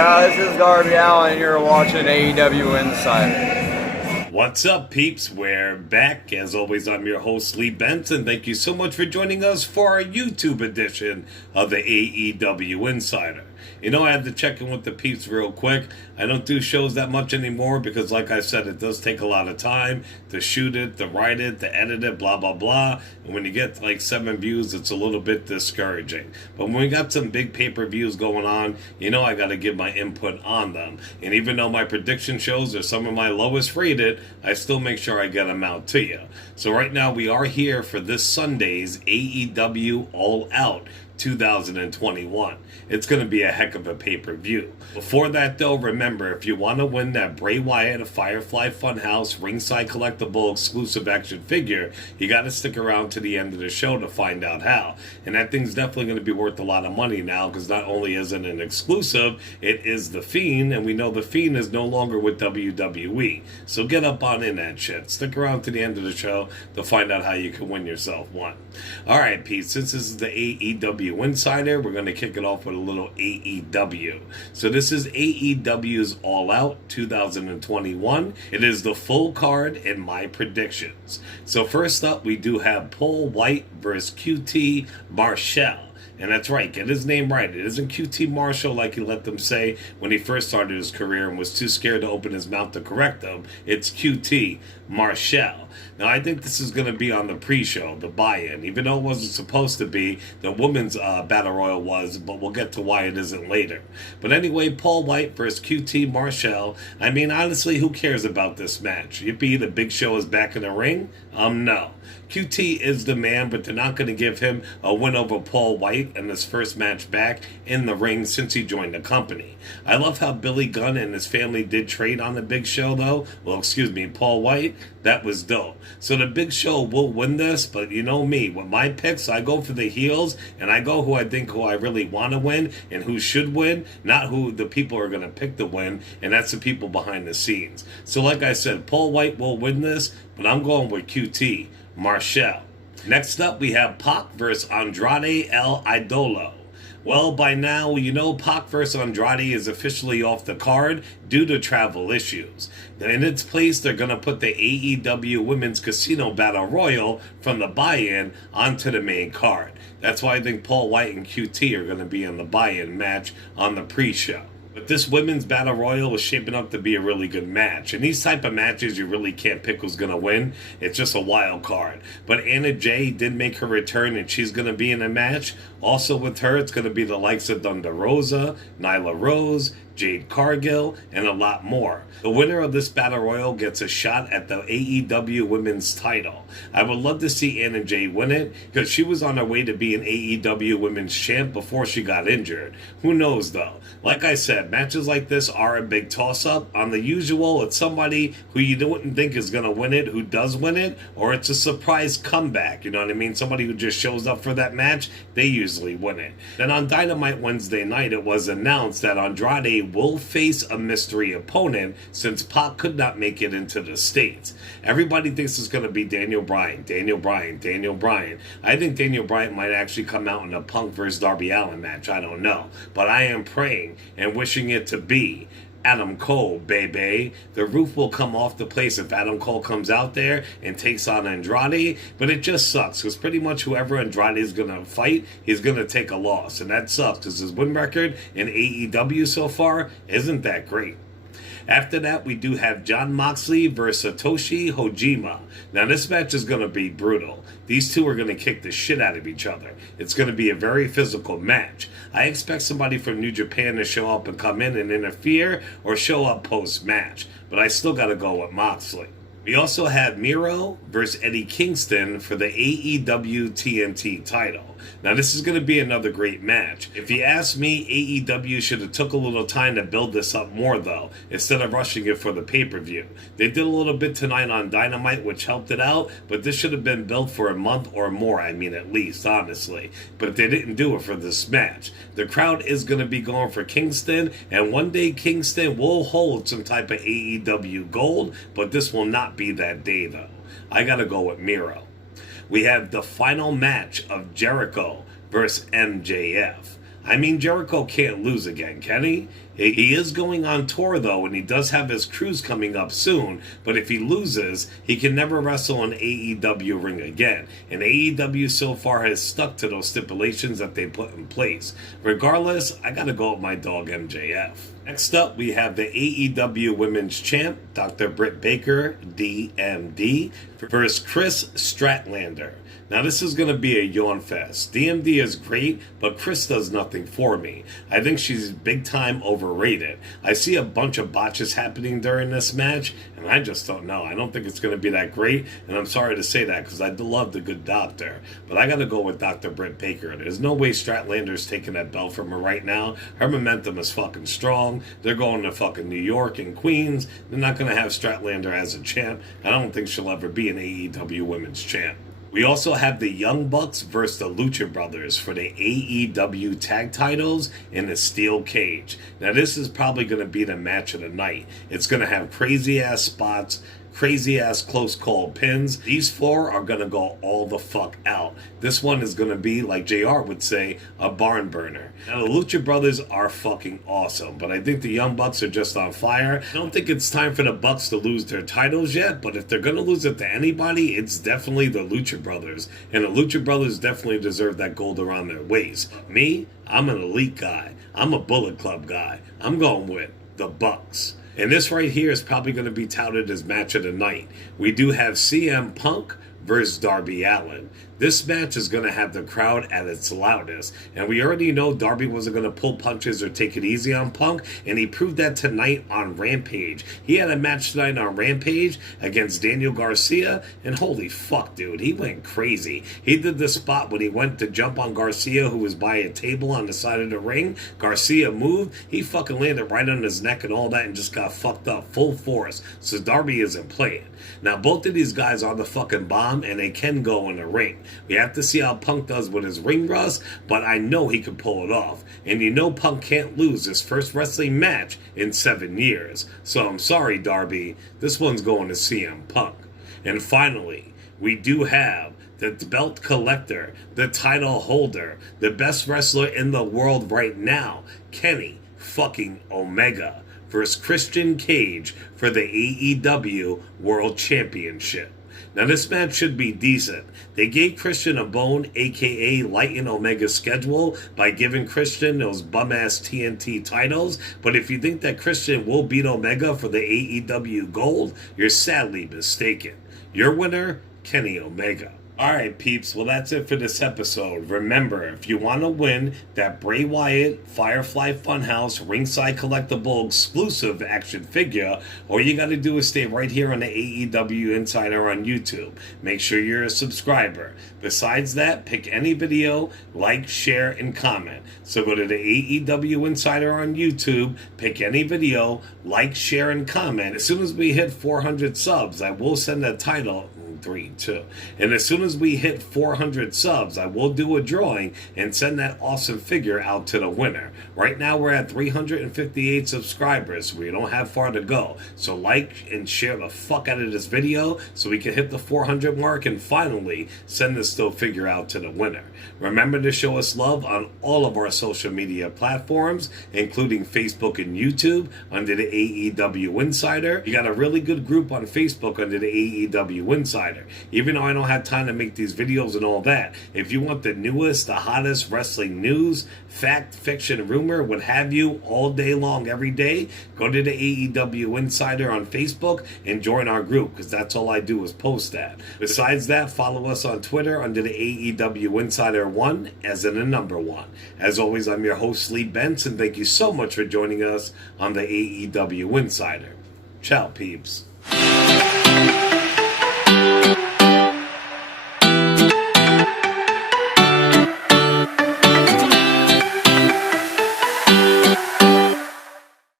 Yeah, this is Darby Allen. You're watching AEW Insider. What's up, peeps? We're back. As always, I'm your host, Lee Benson. Thank you so much for joining us for our YouTube edition of the AEW Insider. You know, I had to check in with the peeps real quick. I don't do shows that much anymore because, like I said, it does take a lot of time to shoot it, to write it, to edit it, blah, blah, blah. And when you get like 7 views, it's a little bit discouraging. But when we got some big pay-per-views going on, you know I got to give my input on them. And even though my prediction shows are some of my lowest rated, I still make sure I get them out to you. So right now we are here for this Sunday's AEW All Out 2021. It's going to be a heck of a pay-per-view. Before that though, remember, if you want to win that Bray Wyatt Firefly Funhouse ringside collectible exclusive action figure, you got to stick around to the end of the show to find out how. And that thing's definitely going to be worth a lot of money now, because not only is it an exclusive, it is The Fiend, and we know The Fiend is no longer with WWE. So get up on in that shit. Stick around to the end of the show to find out how you can win yourself one. Alright, Pete, since this is the AEW Insider, we're going to kick it off with a little AEW. So this is AEW's All Out 2021. It is the full card and my predictions. So first up, we do have Paul White versus QT Marshall. And that's right, get his name right. It isn't QT Marshall like he let them say when he first started his career and was too scared to open his mouth to correct them. It's QT Marshall. Now, I think this is going to be on the pre-show, the buy-in, even though it wasn't supposed to be. The women's battle royal was, but we'll get to why it isn't later. But anyway, Paul White versus QT Marshall. I mean, honestly, who cares about this match? Yippee, the Big Show is back in the ring? No. QT is the man, but they're not going to give him a win over Paul White in his first match back in the ring since he joined the company. I love how Billy Gunn and his family did trade on the Big Show, though. Well, excuse me, Paul White. That was dope. So the Big Show will win this, but you know me. With my picks, I go for the heels, and I go who I really want to win and who should win, not who the people are going to pick to win, and that's the people behind the scenes. So like I said, Paul White will win this, but I'm going with QT Marshall. Next up, we have Pac versus Andrade El Idolo. Well, by now, you know Pac vs. Andrade is officially off the card due to travel issues. In its place, they're going to put the AEW Women's Casino Battle Royal from the buy-in onto the main card. That's why I think Paul White and QT are going to be in the buy-in match on the pre-show. But this women's battle royal was shaping up to be a really good match. And these type of matches, you really can't pick who's going to win. It's just a wild card. But Anna Jay did make her return, and she's going to be in a match. Also with her, it's going to be the likes of Thunder Rosa, Nyla Rose, Jade Cargill, and a lot more. The winner of this battle royal gets a shot at the AEW women's title. I would love to see Anna Jay win it, because she was on her way to be an AEW women's champ before she got injured. Who knows though? Like I said, matches like this are a big toss-up. On the usual, it's somebody who you wouldn't think is going to win it, who does win it, or it's a surprise comeback, you know what I mean? Somebody who just shows up for that match, they usually win it. Then on Dynamite Wednesday night, it was announced that Andrade will face a mystery opponent since Pac could not make it into the States. Everybody thinks it's going to be Daniel Bryan. I think Daniel Bryan might actually come out in a Punk versus Darby Allin match. I don't know. But I am praying and wishing it to be Adam Cole, baby. The roof will come off the place if Adam Cole comes out there and takes on Andrade, but it just sucks because pretty much whoever Andrade is going to fight, he's going to take a loss, and that sucks because his win record in AEW so far isn't that great. After that, we do have Jon Moxley versus Satoshi Hojima. Now, this match is going to be brutal. These two are going to kick the shit out of each other. It's going to be a very physical match. I expect somebody from New Japan to show up and come in and interfere or show up post-match, but I still got to go with Moxley. We also have Miro versus Eddie Kingston for the AEW TNT title. Now, this is going to be another great match. If you ask me, AEW should have took a little time to build this up more, though, instead of rushing it for the pay-per-view. They did a little bit tonight on Dynamite, which helped it out, but this should have been built for a month or more, I mean, at least, honestly. But they didn't do it for this match. The crowd is going to be going for Kingston, and one day Kingston will hold some type of AEW gold, but this will not be that day, though. I got to go with Miro. We have the final match of Jericho versus MJF. I mean, Jericho can't lose again, can he? He is going on tour, though, and he does have his cruise coming up soon, but if he loses, he can never wrestle an AEW ring again. And AEW so far has stuck to those stipulations that they put in place. Regardless, I gotta go with my dog MJF. Next up, we have the AEW Women's Champ, Dr. Britt Baker, DMD, versus Chris Statlander. Now, this is going to be a yawn fest. DMD is great, but Chris does nothing for me. I think she's big time overrated. I see a bunch of botches happening during this match, and I just don't know. I don't think it's going to be that great, and I'm sorry to say that because I love the good doctor. But I got to go with Dr. Britt Baker. There's no way Statlander's taking that belt from her right now. Her momentum is fucking strong. They're going to fucking New York and Queens. They're not going to have Statlander as a champ. I don't think she'll ever be an AEW Women's Champ. We also have the Young Bucks versus the Lucha Brothers for the AEW tag titles in a steel cage. Now, this is probably going to be the match of the night. It's going to have crazy-ass spots, crazy-ass close call pins. These four are going to go all the fuck out. This one is going to be, like JR would say, a barn burner. Now, the Lucha Brothers are fucking awesome, but I think the Young Bucks are just on fire. I don't think it's time for the Bucks to lose their titles yet, but if they're going to lose it to anybody, it's definitely the Lucha Brothers. And the Lucha Brothers definitely deserve that gold around their waist. Me, I'm an elite guy. I'm a Bullet Club guy. I'm going with the Bucks. And this right here is probably going to be touted as match of the night. We do have CM Punk versus Darby Allin. This match is going to have the crowd at its loudest. And we already know Darby wasn't going to pull punches or take it easy on Punk. And he proved that tonight on Rampage. He had a match tonight on Rampage against Daniel Garcia. And holy fuck, dude, he went crazy. He did the spot when he went to jump on Garcia, who was by a table on the side of the ring. Garcia moved. He fucking landed right on his neck and all that and just got fucked up full force. So Darby isn't playing. Now, both of these guys are the fucking bomb, and they can go in the ring. We have to see how Punk does with his ring rust, but I know he can pull it off. And you know Punk can't lose his first wrestling match in 7 years. So I'm sorry, Darby. This one's going to CM Punk. And finally, we do have the belt collector, the title holder, the best wrestler in the world right now, Kenny fucking Omega, versus Christian Cage for the AEW World Championship. Now, this match should be decent. They gave Christian a bone, a.k.a. lighten Omega's schedule, by giving Christian those bum-ass TNT titles. But if you think that Christian will beat Omega for the AEW Gold, you're sadly mistaken. Your winner, Kenny Omega. Alright, peeps, well, that's it for this episode. Remember, if you want to win that Bray Wyatt Firefly Funhouse Ringside Collectible exclusive action figure, all you got to do is stay right here on the AEW Insider on YouTube. Make sure you're a subscriber. Besides that, pick any video, like, share, and comment. So go to the AEW Insider on YouTube, pick any video, like, share, and comment. As soon as we hit 400 subs, I will send a title. 3, 2. And as soon as we hit 400 subs, I will do a drawing and send that awesome figure out to the winner. Right now, we're at 358 subscribers. We don't have far to go. So like and share the fuck out of this video so we can hit the 400 mark and finally send this still figure out to the winner. Remember to show us love on all of our social media platforms, including Facebook and YouTube under the AEW Insider. You got a really good group on Facebook under the AEW Insider. Even though I don't have time to make these videos and all that, if you want the newest, the hottest wrestling news, fact, fiction, rumor, what have you, all day long, every day, go to the AEW Insider on Facebook and join our group, because that's all I do is post that. Besides that, follow us on Twitter under the AEW Insider 1, as in the number 1. As always, I'm your host, Lee Benson. Thank you so much for joining us on the AEW Insider. Ciao, peeps.